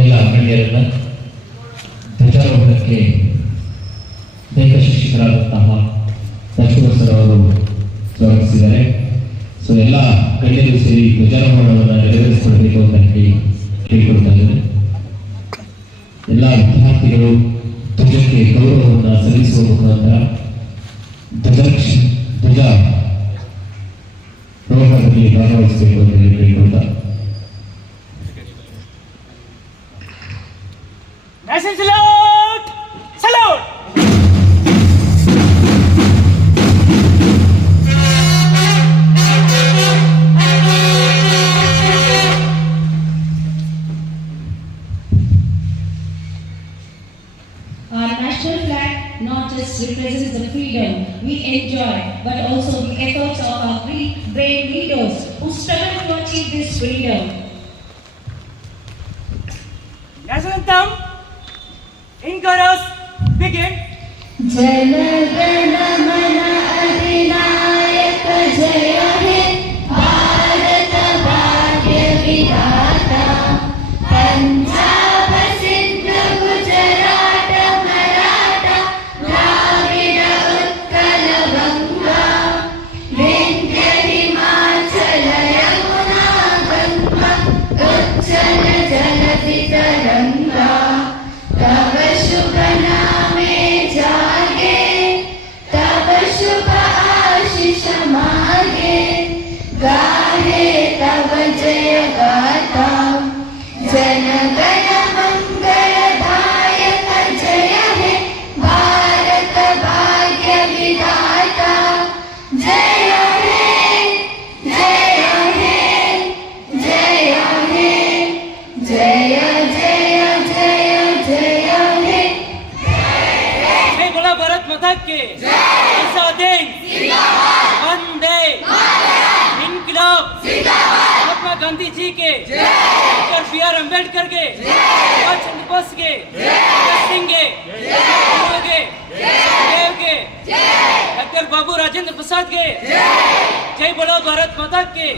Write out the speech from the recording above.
ಎಲ್ಲ ಗಣ್ಯರನ್ನ ಧ್ವಜಾರೋಹಣಕ್ಕೆ ದೈಹಿಕ ಶಿಕ್ಷಕರಾದಂತಹ ಲಕ್ಷ್ಮಣ ಸರ್ ಅವರು ಸ್ವಾಗತಿಸಿದ್ದಾರೆ. ಸೊ ಎಲ್ಲ ಗಣ್ಯರು ಸೇರಿ ಧ್ವಜಾರೋಹಣವನ್ನು ನೆರವೇರಿಸಿಕೊಳ್ಬೇಕು ಅಂತ ಕೇಳಿಕೊಳ್ತಾ ಇದ್ದಾರೆ. ಎಲ್ಲ ವಿದ್ಯಾರ್ಥಿಗಳು ಧ್ವಜಕ್ಕೆ ಗೌರವವನ್ನು ಸಲ್ಲಿಸುವ ಮುಖಾಂತರ ಧ್ವಜಾರೋಹಣದಲ್ಲಿ ಭಾಗವಹಿಸಬೇಕು ಅಂತ ಕೇಳಿಕೊಳ್ತಾ Nation salute! Salute! Our national flag not just represents the freedom we enjoy, but also the efforts of our brave leaders who struggle to achieve this freedom. National anthem in chorus begin. Jana Gana Mana Adinayaka Jaya He Bharata Bhagya Vidhata Punjab Sindhu Gujarat Maratha Dravida Utkala Banga Vindhya Himachala Yamuna Ganga Uchala Jalati Taranga तब शुभ नामे जागे तब शुभ आशीष मागे गाहे तब जय गाथा जन गण मंगल दायक जय हे भारत भाग्य विधाता जय हे जय हे जय हे जय भारत माता के आजादी वंदे इनकलाब महात्मा गांधी जी के डॉक्टर बी.आर. अम्बेडकर के सुभाष चंद्र बोस के भगत सिंह के देव के डॉक्टर बाबू राजेंद्र प्रसाद के जय बोलो भारत माता के